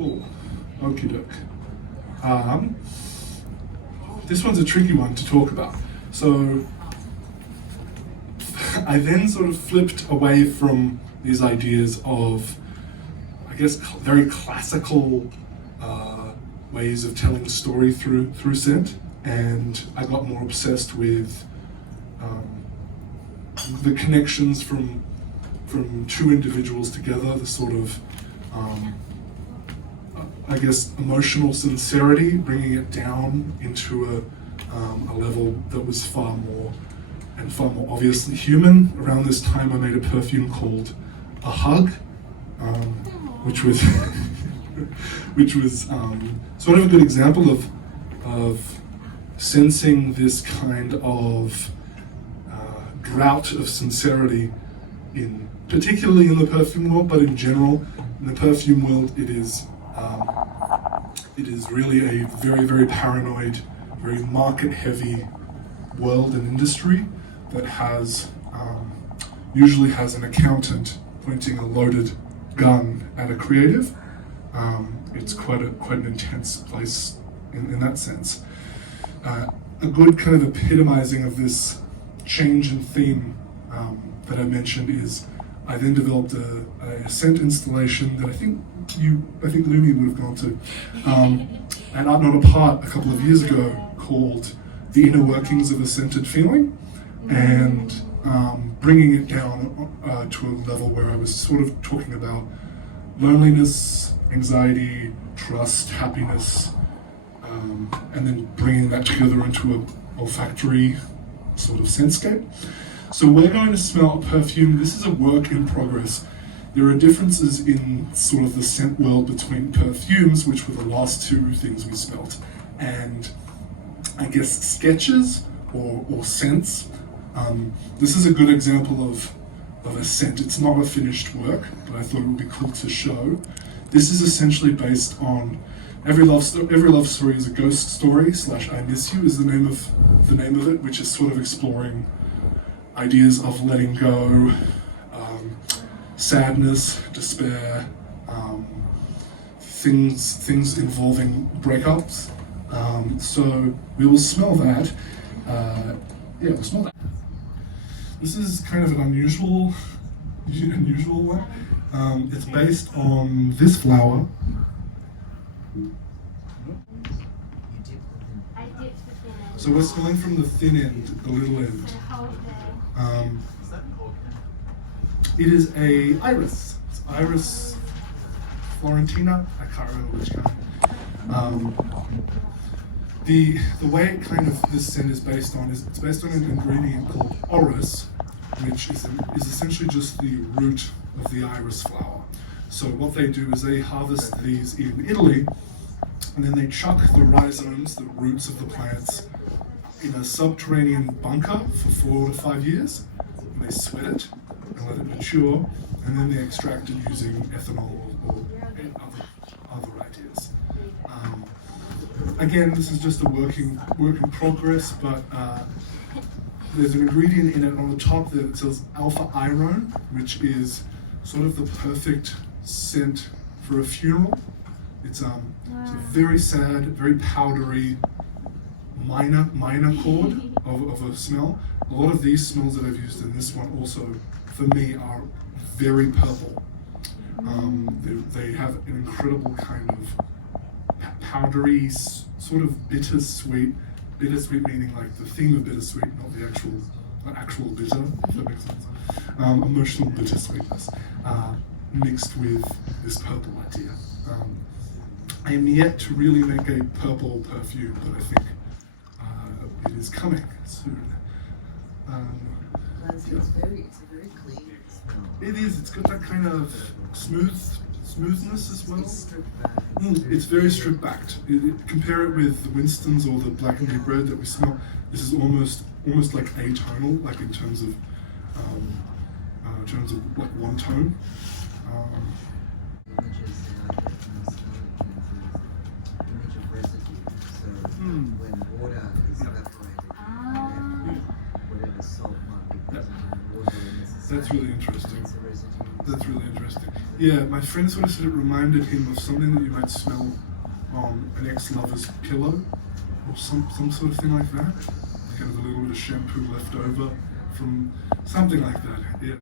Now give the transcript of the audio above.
Cool. Okie doke. This one's a tricky one to talk about. So I then sort of flipped away from these ideas of, I guess, very classical ways of telling a story through scent, and I got more obsessed with the connections from two individuals together, the sort of I guess emotional sincerity, bringing it down into a level that was far more obviously human. Around this time I made a perfume called A Hug, which was which was sort of a good example of sensing this kind of drought of sincerity, particularly in the perfume world, but in general, in the perfume world, it is really a very, very paranoid, very market-heavy world and industry that usually has an accountant pointing a loaded gun at a creative. It's quite an intense place in that sense. A good kind of epitomizing of this change in theme that I mentioned is I then developed a scent installation that I think Lumi would have gone to, at Art Not Apart a couple of years ago, called The Inner Workings of a Scented Feeling, and bringing it down to a level where I was sort of talking about loneliness, anxiety, trust, happiness, and then bringing that together into an olfactory sort of scentscape. So we're going to smell a perfume. This is a work in progress. There are differences in sort of the scent world between perfumes, which were the last two things we smelt, and I guess sketches or scents. This is a good example of a scent. It's not a finished work, but I thought it would be cool to show. This is essentially based on every love story is a ghost story / I miss you is the name of it, which is sort of exploring ideas of letting go, sadness, despair, things involving breakups. So we will smell that. We'll smell that. This is kind of an unusual one. It's based on this flower. So we're smelling from the thin end, the little end. It is a iris. It's Iris Florentina. I can't remember which kind. The way it kind of this scent is based on is it's based on an ingredient called orris, which is essentially just the root of the iris flower. So what they do is they harvest these in Italy, and then they chuck the rhizomes, the roots of the plants, in a subterranean bunker for 4 to 5 years, and they sweat it and let it mature, and then they extract it using ethanol or other ideas. Again, this is just a work in progress, but there's an ingredient in it on the top that says alpha irone, which is sort of the perfect scent for a funeral. It's a very sad, very powdery, minor chord of a smell. A lot of these smells that I've used in this one also, for me, are very purple. They have an incredible kind of powdery, sort of bittersweet meaning like the theme of bittersweet, not the actual bitter, if that makes sense. Emotional bittersweetness mixed with this purple idea. I am yet to really make a purple perfume, but I think it is coming soon. It's a very clean smell. It is. It's got that kind of smoothness as well. It's stripped back. It's very stripped back. Compare it with the Winston's or the Black and Blue bread that we smell. This is almost like atonal, like in terms of like one tone. Images that I get from the smell image of residue. So when water is evaporated, whatever salt might be present in the water, That's really interesting. it's a residue. That's really interesting. Yeah, my friend sort of said it reminded him of something that you might smell on an ex-lover's pillow, or some sort of thing like that. Kind of a little bit of shampoo left over from something like that. Yeah.